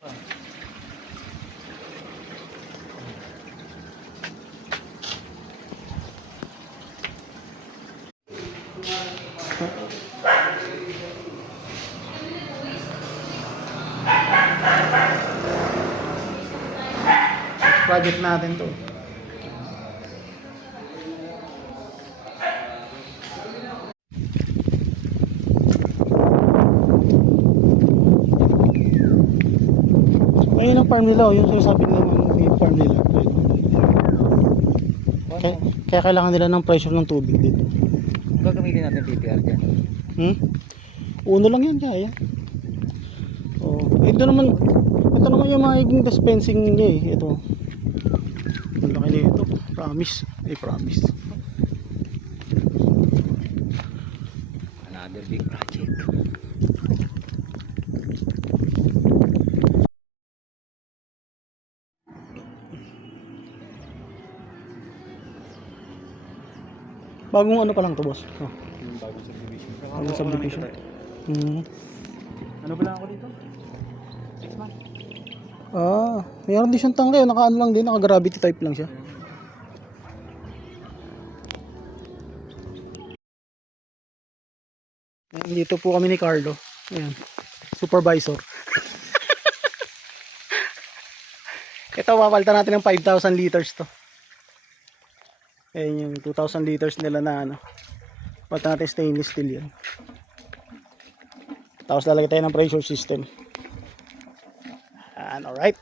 Project natin to. Ayun ang farm nila, yung sinasabi nila yung farm nila. Kaya kailangan nila ng pressure ng tubig dito. Gagamitin natin PPR dyan. Uno lang yan, kaya. Oh, ito naman yung magiging dispensing niya eh. Ito. Ang laki na ito. Promise. Promise. Another big project. Bagong ano pa lang to, boss? Oh. Bagong subdivision. Bagong subdivision. Ano ba lang ako dito? 6 months. Mayroon din siyang tangke. Naka-ano lang din. Naka-gravity type lang siya. Dito po kami ni Carlo. Ayan. Supervisor. Ito, papalitan natin ng 5,000 liters to. Ayan yung 2,000 liters nila na ano. Palitan natin stainless steel yan. Tapos lalagay tayo ng pressure system. And alright.